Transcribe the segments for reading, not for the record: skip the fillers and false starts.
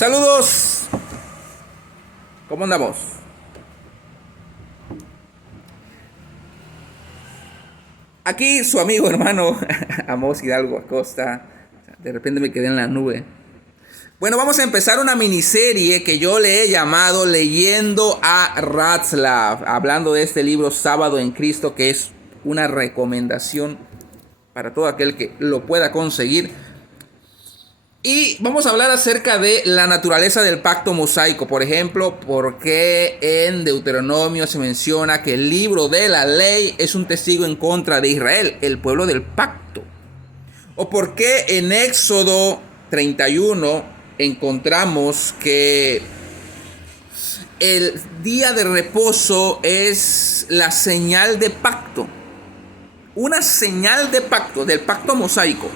Saludos. ¿Cómo andamos? Aquí su amigo hermano Amos Hidalgo Acosta. De repente me quedé en la nube. Bueno, vamos a empezar una miniserie que yo le he llamado Leyendo a Ratzlaff, hablando de este libro Sábado en Cristo, que es una recomendación para todo aquel que lo pueda conseguir. Y vamos a hablar acerca de la naturaleza del pacto mosaico. Por ejemplo, por qué en Deuteronomio se menciona que el libro de la ley es un testigo en contra de Israel, el pueblo del pacto. O por qué en Éxodo 31 encontramos que el día de reposo es la señal de pacto. Una señal de pacto, del pacto mosaico.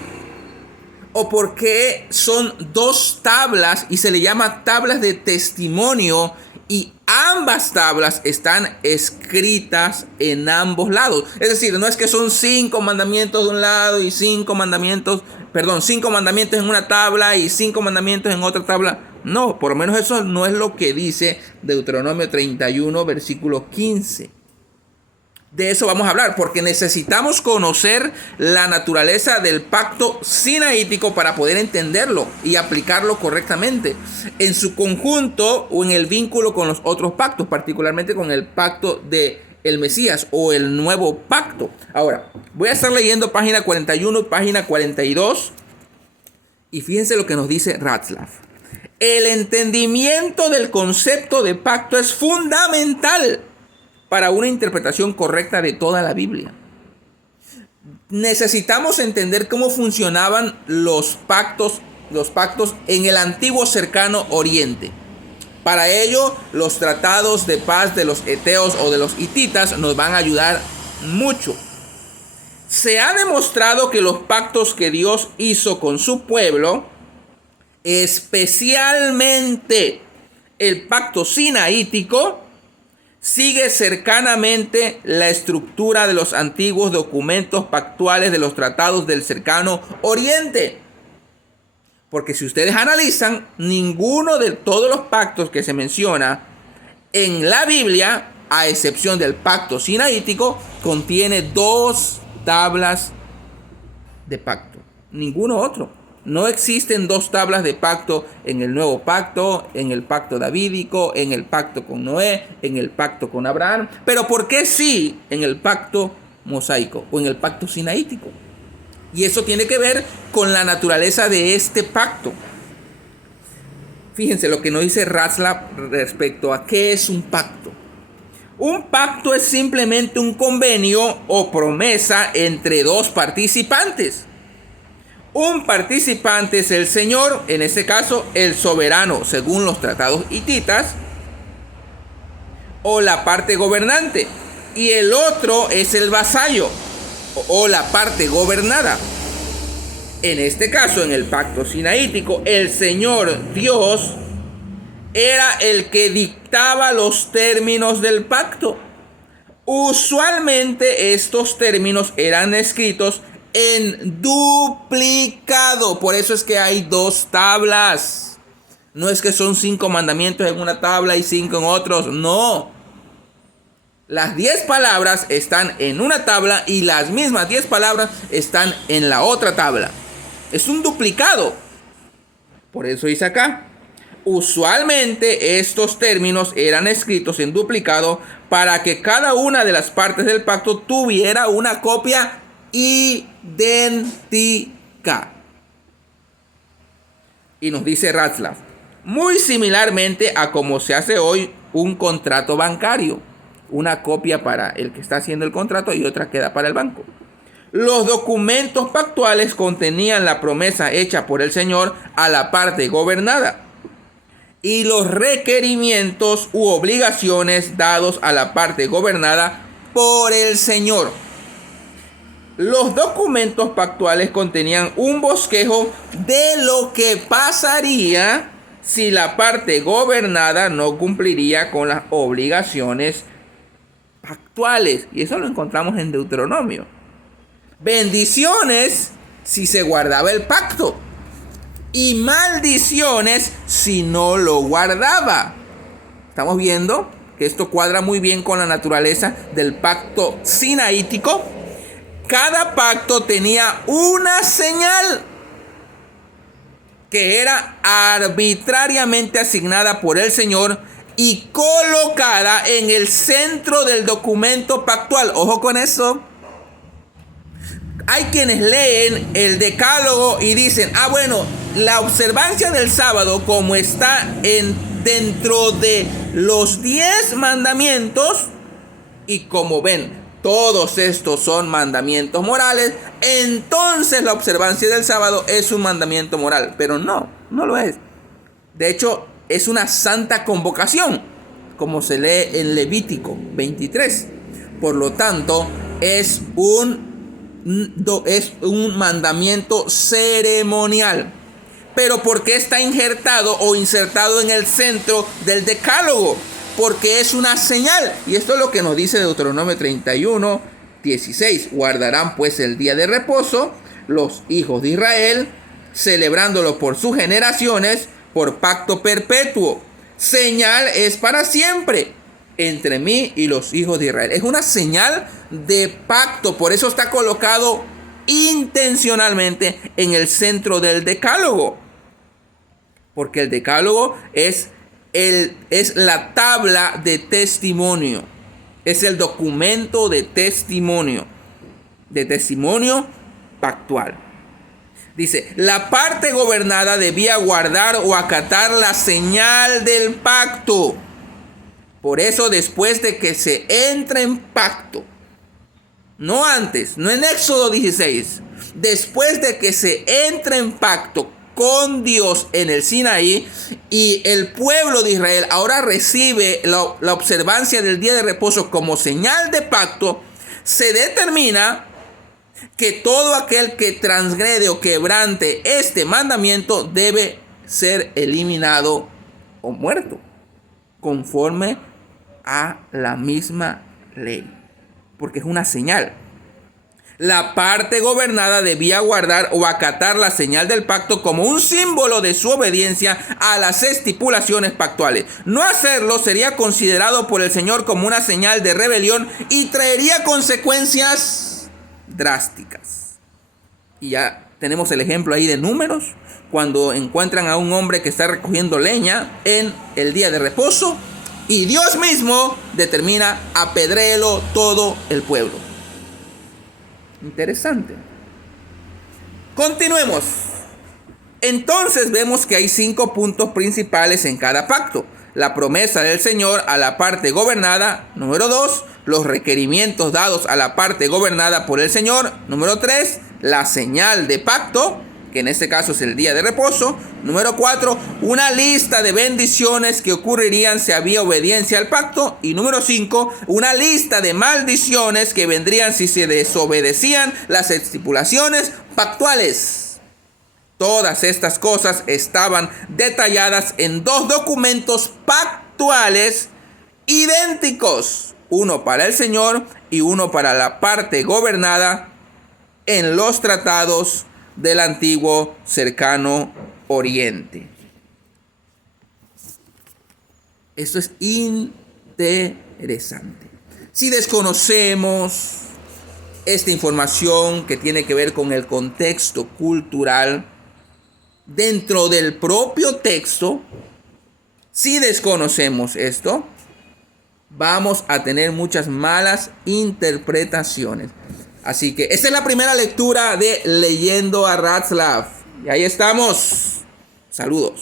O porque son dos tablas y se le llama tablas de testimonio, y ambas tablas están escritas en ambos lados. Es decir, no es que son 5 mandamientos de un lado y 5 mandamientos en una tabla y 5 mandamientos en otra tabla. No, por lo menos eso no es lo que dice Deuteronomio 31, versículo 15. De eso vamos a hablar, porque necesitamos conocer la naturaleza del pacto sinaítico para poder entenderlo y aplicarlo correctamente en su conjunto o en el vínculo con los otros pactos, particularmente con el pacto de el Mesías o el nuevo pacto. Ahora, voy a estar leyendo página 41 y página 42 y fíjense lo que nos dice Ratzlaff. El entendimiento del concepto de pacto es fundamental para una interpretación correcta de toda la Biblia. Necesitamos entender cómo funcionaban los pactos en el antiguo cercano Oriente. Para ello, los tratados de paz de los heteos o de los hititas nos van a ayudar mucho. Se ha demostrado que los pactos que Dios hizo con su pueblo, especialmente el pacto sinaítico, sigue cercanamente la estructura de los antiguos documentos pactuales de los tratados del cercano Oriente. Porque si ustedes analizan, ninguno de todos los pactos que se menciona en la Biblia, a excepción del pacto sinaítico, contiene 2 tablas de pacto. Ninguno otro. No existen 2 tablas de pacto en el nuevo pacto, en el pacto davídico, en el pacto con Noé, en el pacto con Abraham. Pero ¿por qué sí en el pacto mosaico o en el pacto sinaítico? Y eso tiene que ver con la naturaleza de este pacto. Fíjense lo que nos dice Ratzlaff respecto a qué es un pacto. Un pacto es simplemente un convenio o promesa entre 2 participantes. Un participante es el Señor, en este caso el soberano, según los tratados hititas, o la parte gobernante. Y el otro es el vasallo, o la parte gobernada. En este caso, en el pacto sinaítico, el Señor Dios era el que dictaba los términos del pacto. Usualmente estos términos eran escritos en duplicado. Por eso es que hay 2 tablas. No es que son 5 mandamientos en una tabla y 5 en otros. No. Las 10 palabras están en una tabla y las mismas 10 palabras están en la otra tabla. Es un duplicado. Por eso dice acá. Usualmente estos términos eran escritos en duplicado para que cada una de las partes del pacto tuviera una copia idéntica. Y nos dice Ratzlaff, muy similarmente a como se hace hoy un contrato bancario. Una copia para el que está haciendo el contrato y otra queda para el banco. Los documentos pactuales contenían la promesa hecha por el Señor a la parte gobernada y los requerimientos u obligaciones dados a la parte gobernada por el Señor. Los documentos pactuales contenían un bosquejo de lo que pasaría si la parte gobernada no cumpliría con las obligaciones pactuales. Y eso lo encontramos en Deuteronomio. Bendiciones si se guardaba el pacto. y maldiciones si no lo guardaba. Estamos viendo que esto cuadra muy bien con la naturaleza del pacto sinaítico. Cada pacto tenía una señal que era arbitrariamente asignada por el Señor y colocada en el centro del documento pactual. Ojo con eso. Hay quienes leen el decálogo y dicen, bueno, la observancia del sábado, como está dentro de los 10 mandamientos, y como ven, todos estos son mandamientos morales, entonces la observancia del sábado es un mandamiento moral. Pero no lo es. De hecho, es una santa convocación, como se lee en Levítico 23. Por lo tanto, es un mandamiento ceremonial. Pero ¿por qué está injertado o insertado en el centro del decálogo? Porque es una señal. Y esto es lo que nos dice Deuteronomio 31, 16. Guardarán pues el día de reposo los hijos de Israel, celebrándolo por sus generaciones, por pacto perpetuo. Señal es para siempre entre mí y los hijos de Israel. Es una señal de pacto. Por eso está colocado intencionalmente en el centro del decálogo. Porque el decálogo es la tabla de testimonio. Es el documento de testimonio pactual. Dice, la parte gobernada debía guardar o acatar la señal del pacto. Por eso, después de que se entre en pacto, no antes, no en Éxodo 16, después de que se entre en pacto con Dios en el Sinaí, y el pueblo de Israel ahora recibe la observancia del día de reposo como señal de pacto, se determina que todo aquel que transgrede o quebrante este mandamiento debe ser eliminado o muerto, conforme a la misma ley, porque es una señal. La parte gobernada debía guardar o acatar la señal del pacto como un símbolo de su obediencia a las estipulaciones pactuales. No hacerlo sería considerado por el Señor como una señal de rebelión y traería consecuencias drásticas. Y ya tenemos el ejemplo ahí de Números, cuando encuentran a un hombre que está recogiendo leña en el día de reposo, y Dios mismo determina apedréelo todo el pueblo. Interesante. Continuemos. Entonces vemos que hay 5 puntos principales en cada pacto. La promesa del Señor a la parte gobernada. Número 2. Los requerimientos dados a la parte gobernada por el Señor. Número 3. La señal de pacto, que en este caso es el día de reposo. Número 4, una lista de bendiciones que ocurrirían si había obediencia al pacto. Y número 5, una lista de maldiciones que vendrían si se desobedecían las estipulaciones pactuales. Todas estas cosas estaban detalladas en 2 documentos pactuales idénticos, uno para el Señor y uno para la parte gobernada, en los tratados del antiguo cercano Oriente. Esto es interesante. Si desconocemos esta información que tiene que ver con el contexto cultural dentro del propio texto, si desconocemos esto, vamos a tener muchas malas interpretaciones. Así que esta es la primera lectura de Leyendo a Ratzlaff. Y ahí estamos. Saludos.